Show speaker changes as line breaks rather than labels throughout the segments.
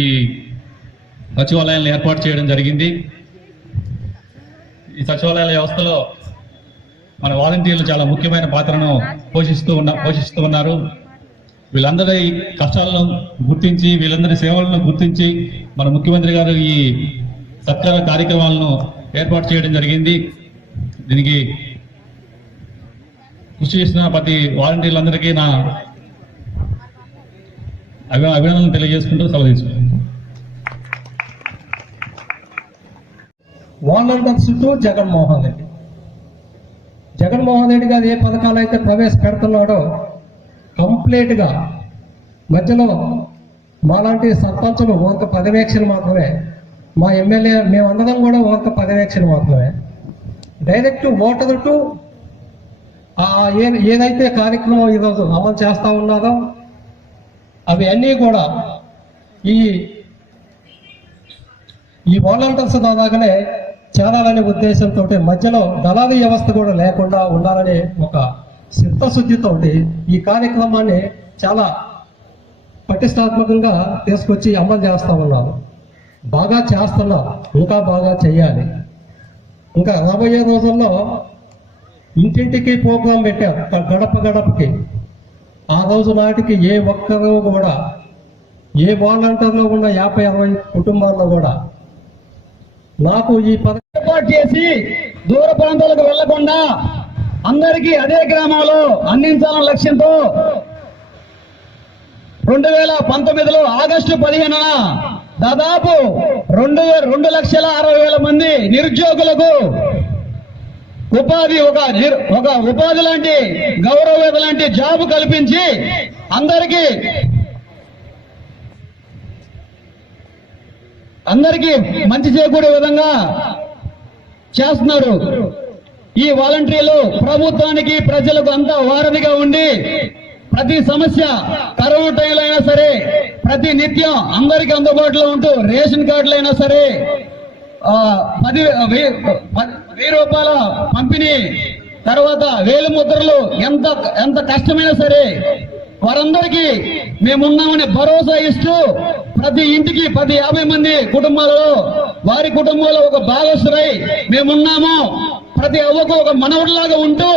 ఈ సచివాలయాలను ఏర్పాటు చేయడం జరిగింది. ఈ సచివాలయాల వ్యవస్థలో మన వాలంటీర్లు చాలా ముఖ్యమైన పాత్రను పోషిస్తూ ఉన్న పోషిస్తూ ఉన్నారు. వీళ్ళందరి కష్టాలను గుర్తించి వీళ్ళందరి సేవలను గుర్తించి మన ముఖ్యమంత్రి గారు ఈ సత్కార కార్యక్రమాలను ఏర్పాటు చేయడం జరిగింది. దీనికి కృషి చేసిన ప్రతి వాలంటీర్లందరికీ నా అభి అభినందనలు తెలియజేసుకుంటూ సెలవు తీసుకుంటాను
వాలంటీర్స్ జగన్మోహన్ రెడ్డి. జగన్మోహన్ రెడ్డి గారు ఏ పథకాలు అయితే ప్రవేశపెడుతున్నాడో కంప్లీట్గా మధ్యలో మాలాంటి సర్పంచులు ఒక పర్యవేక్షణ మాత్రమే. మా ఎమ్మెల్యే మేమందరం కూడా ఒక పర్యవేక్షణ మాత్రమే. డైరెక్ట్ ఓటరు టు ఏ ఏదైతే కార్యక్రమం ఈరోజు అమలు చేస్తూ ఉన్నారో అవన్నీ కూడా ఈ ఈ వాలంటీర్స్ దాదాగానే చేరాలనే ఉద్దేశంతో మధ్యలో దళారీ వ్యవస్థ కూడా లేకుండా ఉండాలనే ఒక చిత్తశుద్ధితో ఈ కార్యక్రమాన్ని చాలా పటిష్టాత్మకంగా తీసుకొచ్చి అమలు చేస్తా ఉన్నారు. బాగా చేస్తున్నారు. ఇంకా బాగా చేయాలి. ఇంకా రాబోయే రోజుల్లో ఇంటింటికి ప్రోగ్రాం పెట్టారు. గడప గడపకి. ఆ రోజు నాటికి ఏ ఒక్కరూ కూడా ఏ వాలంటీర్లో ఉన్న యాభై అరవై కుటుంబాల్లో కూడా నాకు ఈ
ఏర్పాటు చేసి దూర ప్రాంతాలకు వెళ్ళకుండా అందరికీ అదే గ్రామాలు అందించాలన్న లక్ష్యంతో రెండు వేల పంతొమ్మిదిలో ఆగస్టు పదిహేనున దాదాపు రెండు రెండు లక్షల అరవై వేల మంది నిరుద్యోగులకు ఉపాధి ఒక ఒక ఉపాధి లాంటి గౌరవ లాంటి జాబ్ కల్పించి అందరికీ అందరికీ మంచి చేకూడే విధంగా చేస్తున్నారు. ఈ వాలంటీర్లు ప్రభుత్వానికి ప్రజలకు అంతా వారధిగా ఉండి ప్రతి సమస్య కరువు టైంలో అయినా సరే ప్రతి నిత్యం అందరికీ అందుబాటులో ఉంటూ రేషన్ కార్డులైనా సరే పది వెయ్యి వెయ్యి రూపాయల పంపిణీ తర్వాత వేలు ముద్రలు ఎంత ఎంత కష్టమైనా సరే వారందరికీ మేమున్నామని భరోసా ఇస్తూ ప్రతి ఇంటికి పది యాభై మంది కుటుంబాలలో వారి కుటుంబంలో ఒక భాగస్తులై మేమున్నాము. ప్రతి అవ్వకు ఒక మనవడిలాగా ఉంటూ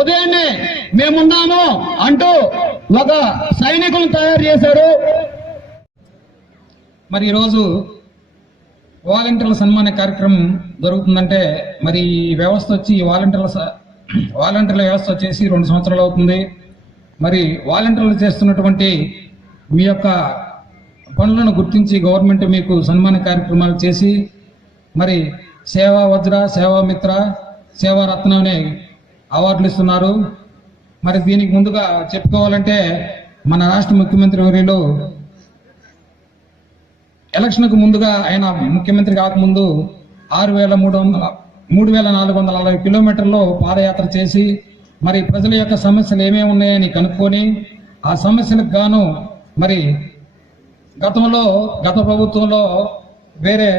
ఉదయాన్నే మేమున్నాము అంటూ ఒక సైనికులను తయారు చేశారు.
మరి ఈరోజు వాలంటీర్ల సన్మాన కార్యక్రమం జరుగుతుందంటే మరి ఈ వ్యవస్థ వచ్చి ఈ వాలంటీర్ల స- వాలంటీర్ల వ్యవస్థ వచ్చేసి రెండు సంవత్సరాలు అవుతుంది. మరి వాలంటీర్లు చేస్తున్నటువంటి మీ యొక్క పనులను గుర్తించి గవర్నమెంట్ మీకు సన్మాన కార్యక్రమాలు చేసి మరి సేవా వజ్ర సేవా మిత్ర సేవా అనే అవార్డులు ఇస్తున్నారు. మరి దీనికి ముందుగా చెప్పుకోవాలంటే మన రాష్ట్ర ముఖ్యమంత్రి వర్యులు ఎలక్షన్కు ముందుగా ఆయన ముఖ్యమంత్రి కాకముందు ఆరు వేల మూడు వందల మూడు వేల నాలుగు వందల నలభై కిలోమీటర్లు పాదయాత్ర చేసి మరి ప్రజల యొక్క సమస్యలు ఏమేమి ఉన్నాయని కనుక్కొని ఆ సమస్యలకు గాను మరి గతంలో గత ప్రభుత్వంలో వేరే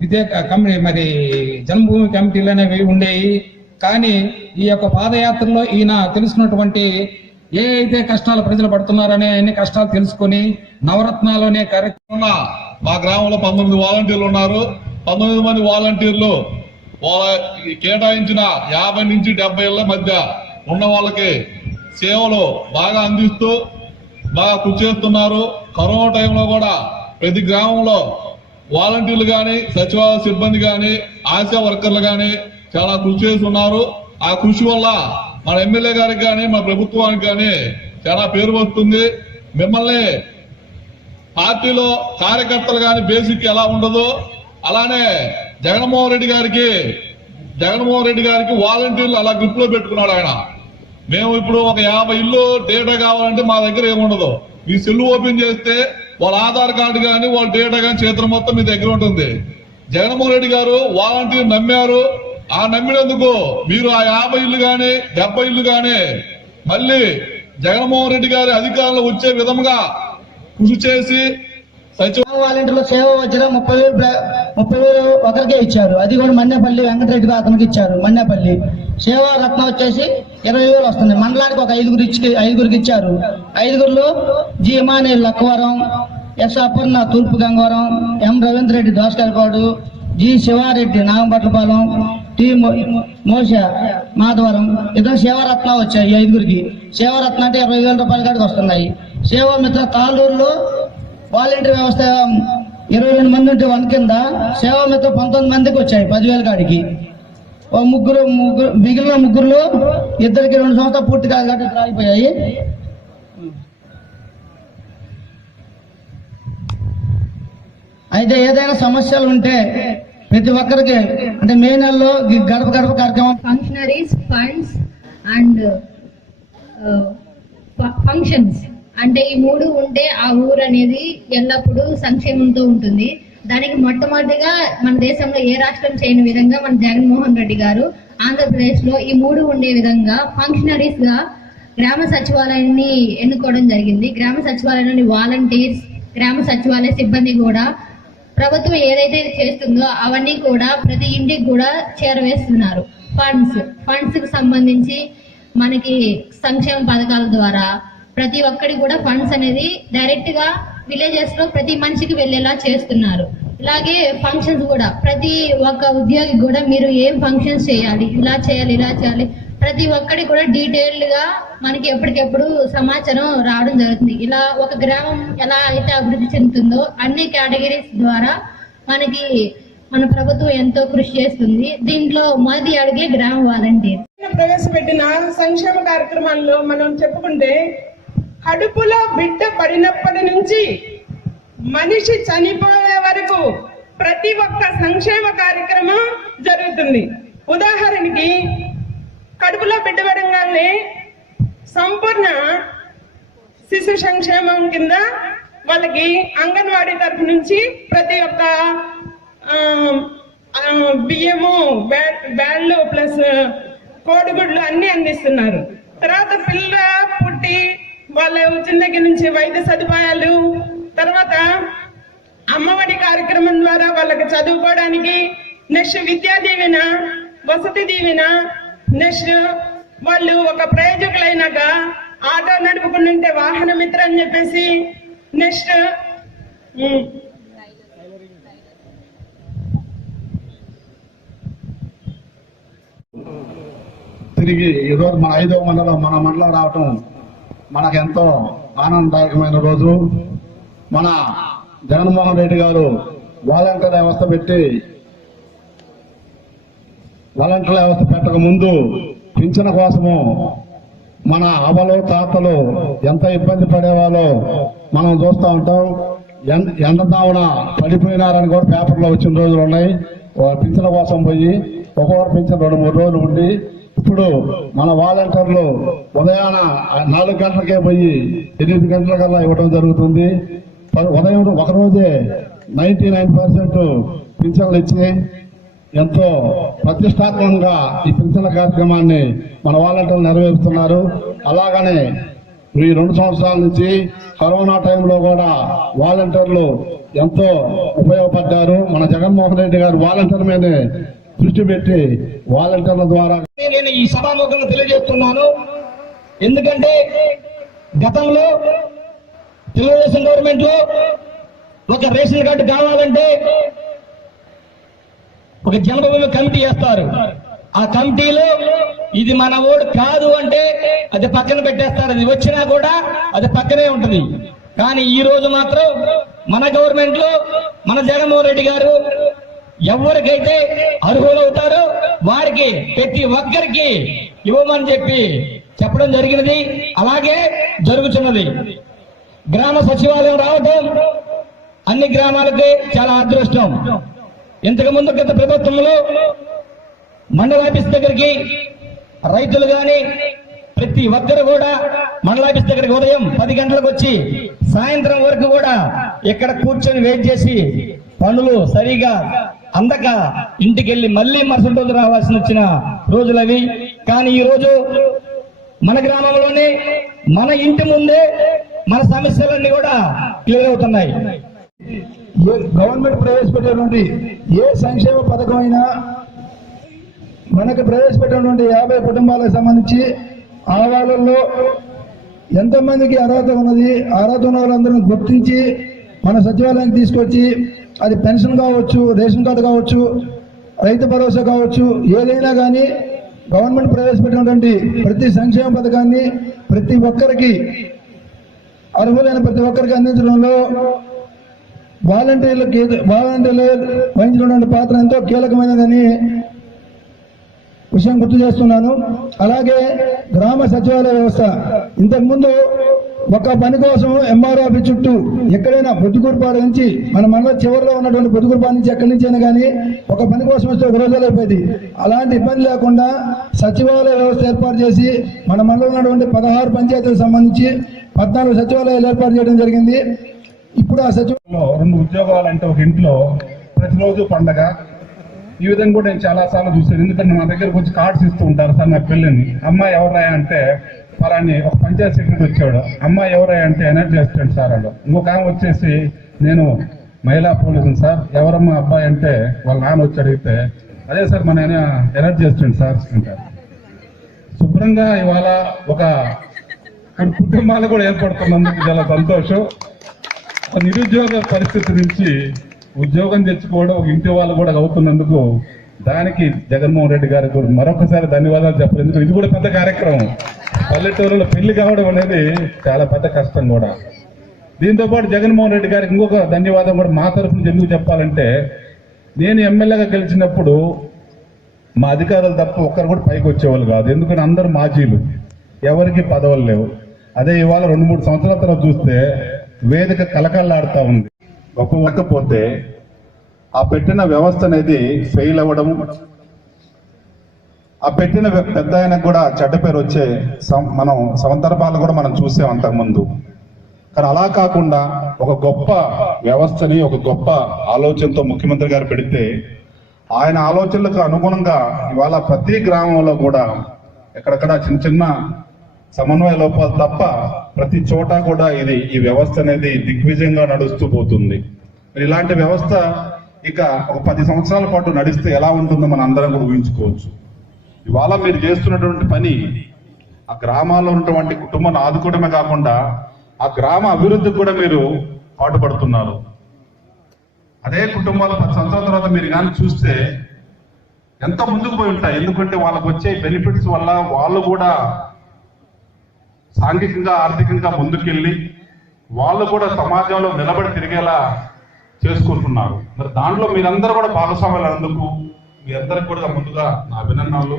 విదే కమిటీ మరి జన్మభూమి కమిటీలు అనేవి ఉండేవి కానీ ఈ యొక్క పాదయాత్రలో ఈయన తెలుసుకున్నటువంటి ఏ అయితే కష్టాలు ప్రజలు పడుతున్నారనే అన్ని కష్టాలు తెలుసుకొని నవరత్నాలు అనే
కార్యక్రమంలో మా గ్రామంలో పంతొమ్మిది వాలంటీర్లు ఉన్నారు. పంతొమ్మిది మంది వాలంటీర్లు కేటాయించిన యాభై నుంచి డెబ్బై ఏళ్ళ మధ్య ఉన్న వాళ్ళకి సేవలు బాగా అందిస్తూ బాగా కృషి చేస్తున్నారు. కరోనా టైంలో కూడా ప్రతి గ్రామంలో వాలంటీర్లు కానీ సచివాలయ సిబ్బంది కానీ ఆశా వర్కర్లు కానీ చాలా కృషి చేస్తున్నారు. ఆ కృషి వల్ల మన ఎమ్మెల్యే గారికి కానీ మన ప్రభుత్వానికి కానీ చాలా పేరు వస్తుంది. మిమ్మల్ని పార్టీలో కార్యకర్తలు కానీ బేసిక్ ఎలా ఉండదో అలానే జగన్మోహన్ రెడ్డి గారికి జగన్మోహన్ రెడ్డి గారికి వాలంటీర్లు అలా గ్రిప్లో పెట్టుకున్నాడు ఆయన. మేము ఇప్పుడు ఒక యాభై ఇల్లు డేటా కావాలంటే మా దగ్గర ఏముండదు మీ సెల్ ఓపెన్ చేస్తే వాళ్ళ ఆధార్ కార్డు కానీ వాళ్ళ డేటా కానీ చేతులు మొత్తం మీ దగ్గర ఉంటుంది. జగన్మోహన్ రెడ్డి గారు వాలంటీర్ నమ్మారు. ఆ నమ్మినందుకు మీరు ఆ యాభై ఇల్లు కానీ డెబ్బై ఇల్లు కానీ మళ్ళీ జగన్మోహన్ రెడ్డి గారి అధికారంలో వచ్చే విధంగా కృషి చేసి సచివ
వాలంటీర్లు సేవ వచ్చిన ముప్పై వేలు ముప్పై వేలు ఒకరికే ఇచ్చారు. అది కూడా మన్నేపల్లి వెంకటరెడ్డి అతనికి ఇచ్చారు. మన్నేపల్లి. సేవా రత్నం వచ్చేసి ఇరవై వేలు వస్తుంది. మండలానికి ఒక ఐదుగురు ఇచ్చి ఐదుగురికి ఇచ్చారు. ఐదుగురులో జీమాని లక్కవరం
ఎస్ అపర్ణ తూర్పు Gangavaram M Ravindra Reddy Dosakayapadu G Sivareddy Nagapatlapalem T Mosha Madhavaram. ఇద్దరు సేవారత్న వచ్చాయి ఐదుగురికి. సేవారత్న అంటే ఇరవై వేల రూపాయల కాడికి వస్తున్నాయి. సేవామిత్ర తాళ్ళూరులో వాలంటీర్ వ్యవస్థ ఇరవై రెండు మంది ఉంటే వన్ కింద సేవామిత్ర పంతొమ్మిది మందికి వచ్చాయి పదివేల కాడికి ఓ ముగ్గురు ముగ్గురు మిగిలిన ముగ్గురులో ఇద్దరికి రెండు సంవత్సరాలు పూర్తి కాదు కాబట్టి ఆగిపోయాయి అయితే ఏదైనా సమస్యలు ఉంటే ప్రతి ఒక్కరికి అంటే మే నెలలో ఈ గడప గడప కార్యక్రమం
ఫంక్షనరీస్ ఫండ్స్ అండ్ ఫంక్షన్స్. అంటే ఈ మూడు ఉంటే ఆ ఊరు అనేది ఎల్లప్పుడూ సంక్షేమంతో ఉంటుంది. దానికి మొట్టమొదటిగా మన దేశంలో ఏ రాష్ట్రం చేయని విధంగా మన జగన్మోహన్ రెడ్డి గారు ఆంధ్రప్రదేశ్లో ఈ మూడు ఉండే విధంగా ఫంక్షనరీస్గా గ్రామ సచివాలయాన్ని ఎన్నుకోవడం జరిగింది. గ్రామ సచివాలయంలోని వాలంటీర్స్ గ్రామ సచివాలయ సిబ్బంది కూడా ప్రభుత్వం ఏదైతే చేస్తుందో అవన్నీ కూడా ప్రతి ఇంటికి కూడా చేరవేస్తున్నారు. ఫండ్స్ ఫండ్స్కి సంబంధించి మనకి సంక్షేమ పథకాల ద్వారా ప్రతి ఒక్కరికి కూడా ఫండ్స్ అనేది డైరెక్ట్గా విలేజెస్లో ప్రతి మనిషికి వెళ్ళేలా చేస్తున్నారు. ఇలాగే ఫంక్షన్స్ కూడా ప్రతి ఒక్క ఉద్యోగి కూడా మీరు ఏం ఫంక్షన్స్ చేయాలి ఇలా చేయాలి ఇలా చేయాలి ప్రతి ఒక్కడి కూడా డీటెయిల్డ్గా మనకి ఎప్పటికెప్పుడు సమాచారం రావడం జరుగుతుంది. ఇలా ఒక గ్రామం ఎలా అయితే అభివృద్ధి చెందుతుందో అన్ని కేటగిరీస్ ద్వారా మనకి మన ప్రభుత్వం ఎంతో కృషి చేస్తుంది. దీంట్లో మొదటి అడిగే గ్రామ వాలంటీర్
ప్రవేశపెట్టిన సంక్షేమ కార్యక్రమాల్లో మనం చెప్పుకుంటే కడుపులో బిడ్డ పడినప్పటి నుంచి మనిషి చనిపోయే వరకు ప్రతి ఒక్క సంక్షేమ కార్యక్రమం జరుగుతుంది. ఉదాహరణకి కడుపులో బిడ్డ పడంగానే సంపూర్ణ శిశు సంక్షేమం కింద వాళ్ళకి అంగన్వాడీ తరఫు నుంచి ప్రతి ఒక్క బియ్యము బ్యాళ్ళు ప్లస్ కోడిగుడ్లు అన్ని అందిస్తున్నారు. తర్వాత పిల్ల వాళ్ళు వచ్చిన దగ్గర నుంచి వైద్య సదుపాయాలు తర్వాత అమ్మఒడి కార్యక్రమం ద్వారా వాళ్ళకి చదువుకోవడానికి నెక్స్ట్ విద్యా దీవెన వసతి దీవెన నెక్స్ట్ వాళ్ళు ఒక ప్రయోజకులైనాక ఆటో నడుపుకుంటుంటే వాహన మిత్ర అని చెప్పేసి నెక్స్ట్
తిరిగి ఈరోజు మన ఐదవ మండలం మన మండలం రావటం మనకెంతో ఆనందదాయకమైన రోజు. మన జగన్మోహన్ రెడ్డి గారు వాలంటీర్ వ్యవస్థ పెట్టి వాలంటీర్ వ్యవస్థ పెట్టక ముందు పింఛన కోసము మన అవలు తాతలు ఎంత ఇబ్బంది పడేవాళ్ళో మనం చూస్తూ ఉంటాం. ఎన్- ఎండదావున పడిపోయినారని కూడా పేపర్లో వచ్చిన రోజులు ఉన్నాయి. పింఛన కోసం పోయి ఒక్కొక్కరు పింఛన్ రెండు మూడు రోజులు ఉండి ఇప్పుడు మన వాలంటీర్లు ఉదయాన నాలుగు గంటలకే పోయి ఎనిమిది గంటలకల్లా ఇవ్వడం జరుగుతుంది. ఉదయం ఒక రోజే నైన్టీ నైన్ పర్సెంట్ పింఛన్లు ఇచ్చి ఎంతో ప్రతిష్టాత్మకంగా ఈ పింఛన్ల కార్యక్రమాన్ని మన వాలంటీర్లు నెరవేరుస్తున్నారు. అలాగనే ఈ రెండు సంవత్సరాల నుంచి కరోనా టైంలో కూడా వాలంటీర్లు ఎంతో ఉపయోగపడ్డారు. మన జగన్మోహన్ రెడ్డి గారు వాలంటీర్ మీదే దృష్టి పెట్టి వాలంటీర్ల ద్వారా
నేను ఈ సభాముఖంగా తెలియజేస్తున్నాను. ఎందుకంటే గతంలో తెలుగుదేశం గవర్నమెంట్లో ఒక రేషన్ కార్డు కావాలంటే ఒక జన్మభూమి కమిటీ వేస్తారు. ఆ కమిటీలో ఇది మన ఓడు కాదు అంటే అది పక్కన పెట్టేస్తారు. అది వచ్చినా కూడా అది పక్కనే ఉంటుంది. కానీ ఈ రోజు మాత్రం మన గవర్నమెంట్లో మన జగన్మోహన్ రెడ్డి గారు ఎవరికైతే అర్హులవుతారో వారికి ప్రతి ఒక్కరికి ఇవ్వమని చెప్పి చెప్పడం జరిగినది. అలాగే జరుగుతున్నది. గ్రామ సచివాలయం రావటం అన్ని గ్రామాలకి చాలా అదృష్టం. ఇంతకు ముందు గత ప్రభుత్వంలో మండలాఫీస్ దగ్గరికి రైతులు కానీ ప్రతి ఒక్కరు కూడా మండల ఆఫీస్ దగ్గరికి ఉదయం పది గంటలకు వచ్చి సాయంత్రం వరకు కూడా ఇక్కడ కూర్చొని వెయిట్ చేసి పనులు సరిగా అందక ఇంటికి వెళ్ళి మళ్ళీ మరుసటి రోజు రావాల్సి వచ్చిన రోజులు అవి. కానీ ఈ రోజు మన గ్రామంలోనే మన ఇంటి ముందే మన సమస్యలన్నీ కూడా క్లియర్ అవుతున్నాయి.
ఏ గవర్నమెంట్ ప్రవేశపెట్టేటువంటి ఏ సంక్షేమ పథకం అయినా మనకు ప్రవేశపెట్టినటువంటి యాభై కుటుంబాలకు సంబంధించి ఆ వాళ్ళల్లో ఎంతమందికి అర్హత ఉన్నది అర్హత ఉన్న వాళ్ళందరిని గుర్తించి మన సచివాలయానికి తీసుకొచ్చి అది పెన్షన్ కావచ్చు రేషన్ కార్డు కావచ్చు రైతు భరోసా కావచ్చు ఏదైనా కానీ గవర్నమెంట్ ప్రవేశపెట్టినటువంటి ప్రతి సంక్షేమ పథకాన్ని ప్రతి ఒక్కరికి అర్హులైన ప్రతి ఒక్కరికి అందించడంలో వాలంటీర్లకి వాలంటీర్లు వహించినటువంటి పాత్ర ఎంతో కీలకమైనదని విషయం గుర్తు చేస్తున్నాను. అలాగే గ్రామ సచివాలయ వ్యవస్థ. ఇంతకుముందు ఒక పని కోసం ఎంఆర్ ఆఫీస్ చుట్టూ ఎక్కడైనా బొద్దుకూరుపాడు నుంచి మన మండల చివరిలో ఉన్నటువంటి బొద్దుకూరుపాడు నుంచి ఎక్కడి నుంచి అయినా కానీ ఒక పని కోసం వస్తే ఒక రోజులో అయిపోయింది. అలాంటి ఇబ్బంది లేకుండా సచివాలయ వ్యవస్థ ఏర్పాటు చేసి మన మండలంలో ఉన్నటువంటి పదహారు పంచాయతీలకు సంబంధించి పద్నాలుగు సచివాలయాలు ఏర్పాటు చేయడం జరిగింది. ఇప్పుడు ఆ
సచివాలయంలో రెండు ఉద్యోగాలు అంటే ఒక ఇంట్లో ప్రతిరోజు పండగ. ఈ విధంగా కూడా నేను చాలా సార్లు చూసాను ఎందుకంటే మా దగ్గరకు వచ్చి కార్డ్స్ ఇస్తూ ఉంటారు సార్ నా పిల్లని అమ్మాయి ఎవరు అంటే ఫలాని ఒక పంచాయత్ సెక్రటరీ వచ్చాడు. అమ్మాయి ఎవరాయా అంటే ఎనర్జీ అసిస్టెంట్ సార్ అడు ఇంకొక ఆమె వచ్చేసి నేను మహిళా పోలీసుని సార్. ఎవరమ్మా అబ్బాయి అంటే వాళ్ళ నాన్న వచ్చి అడిగితే అదే సార్ మన ఆయన ఎనర్జీ అసిస్టెంట్ సార్ అంటారు. శుభ్రంగా ఇవాళ ఒక కుటుంబాలు కూడా ఏర్పడుతున్నందుకు చాలా సంతోషం. నిరుద్యోగ పరిస్థితి నుంచి ఉద్యోగం తెచ్చుకోవడం ఇంటి వాళ్ళు కూడా అవుతున్నందుకు దానికి జగన్మోహన్ రెడ్డి గారికి కూడా మరొకసారి ధన్యవాదాలు చెప్పాలి ఎందుకంటే ఇది కూడా పెద్ద కార్యక్రమం. పల్లెటూరులో పెళ్ళి కావడం అనేది చాలా పెద్ద కష్టం కూడా. దీంతో పాటు జగన్మోహన్ రెడ్డి గారికి ఇంకొక ధన్యవాదం కూడా మా తరఫున ఎందుకు చెప్పాలంటే నేను ఎమ్మెల్యేగా గెలిచినప్పుడు మా అధికారులు తప్ప ఒక్కరు కూడా పైకి వచ్చేవాళ్ళు కాదు. ఎందుకంటే అందరూ మాజీలు. ఎవరికి పదవులు లేవు. అదే ఇవాళ రెండు మూడు సంవత్సరాల తర్వాత చూస్తే వేదిక కలకల్లాడుతూ ఉంది. పోతే ఆ పెట్టిన వ్యవస్థ అనేది ఫెయిల్ అవ్వడం ఆ పెట్టిన పెద్ద ఆయనకు కూడా చెడ్డ పేరు వచ్చే సం- మనం సందర్భాలు కూడా మనం చూసాం అంతకుముందు. కానీ అలా కాకుండా ఒక గొప్ప వ్యవస్థని ఒక గొప్ప ఆలోచనతో ముఖ్యమంత్రి గారు పెడితే ఆయన ఆలోచనలకు అనుగుణంగా ఇవాళ ప్రతి గ్రామంలో కూడా ఎక్కడెక్కడ చిన్న చిన్న సమన్వయ లోపాలు తప్ప ప్రతి చోట కూడా ఇది ఈ వ్యవస్థ అనేది దిగ్విజయంగా నడుస్తూ పోతుంది. ఇలాంటి వ్యవస్థ ఇక ఒక పది సంవత్సరాల పాటు నడిస్తే ఎలా ఉంటుందో మనం అందరం కూడా ఊహించుకోవచ్చు. ఇవాళ మీరు చేస్తున్నటువంటి పని ఆ గ్రామాల్లో ఉన్నటువంటి కుటుంబాన్ని ఆదుకోవడమే కాకుండా ఆ గ్రామ అభివృద్ధికి కూడా మీరు పాటుపడుతున్నారు. అదే కుటుంబాలు పది సంవత్సరాల తర్వాత మీరు కానీ చూస్తే ఎంత ముందుకు పోయి ఉంటాయి. ఎందుకంటే వాళ్ళకు వచ్చే బెనిఫిట్స్ వల్ల వాళ్ళు కూడా సాంఘికంగా ఆర్థికంగా ముందుకెళ్ళి వాళ్ళు కూడా సమాజంలో నిలబడి తిరిగేలా చేసుకుంటున్నారు. మరి దాంట్లో మీరందరూ కూడా భాగస్వాములు అందుకు మీ అందరికి కూడా ముందుగా నా అభినందనలు.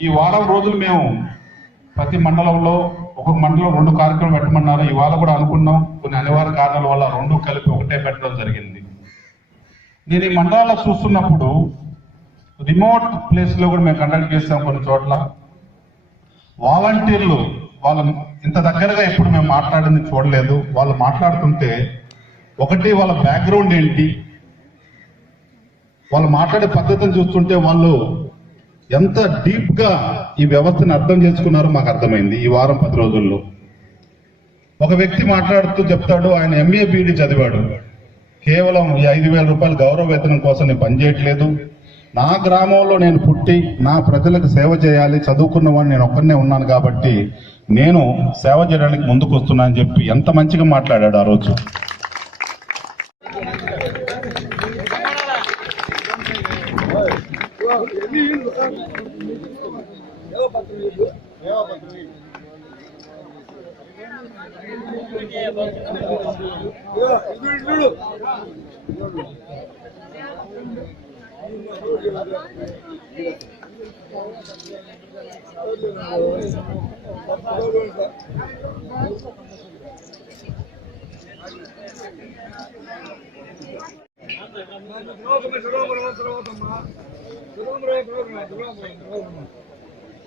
ఈ వారం రోజులు మేము ప్రతి మండలంలో ఒక మండలం రెండు కార్యక్రమాలు పెట్టమన్నారు. ఇవాళ కూడా అనుకున్నాం. కొన్ని అనివార్య కారణాల వల్ల రెండు కలిపి ఒకటే పెట్టడం జరిగింది. నేను ఈ మండలాల్లో చూస్తున్నప్పుడు రిమోట్ ప్లేస్లో కూడా మేము కండక్ట్ చేస్తాం కొన్ని చోట్ల. వాలంటీర్లు వాళ్ళు ఇంత దగ్గరగా ఎప్పుడు మేము మాట్లాడింది చూడలేదు. వాళ్ళు మాట్లాడుతుంటే ఒకటి వాళ్ళ బ్యాక్గ్రౌండ్ ఏంటి? వాళ్ళు మాట్లాడే పద్ధతిని చూస్తుంటే వాళ్ళు ఎంత డీప్గా ఈ వ్యవస్థను అర్థం చేసుకున్నారో మాకు అర్థమైంది ఈ వారం పది రోజుల్లో. ఒక వ్యక్తి మాట్లాడుతూ చెప్తాడు ఆయన ఎంఏ బీఈడి చదివాడు. కేవలం ఈ ఐదు వేల రూపాయల గౌరవ వేతనం కోసం నేను పనిచేయట్లేదు నా గ్రామంలో నేను పుట్టి నా ప్రజలకు సేవ చేయాలి చదువుకున్న వాడిని నేను ఒక్కనే ఉన్నాను కాబట్టి నేను సేవ చేయడానికి ముందుకు వస్తున్నా అని చెప్పి ఎంత మంచిగా మాట్లాడాడు ఆ రోజు. Gracias.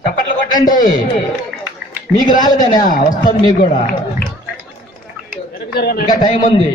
చప్పట్లు కొట్టండి. మీకు రాలేదనా వస్తుంది మీకు కూడా. ఇంకా టైం ఉంది.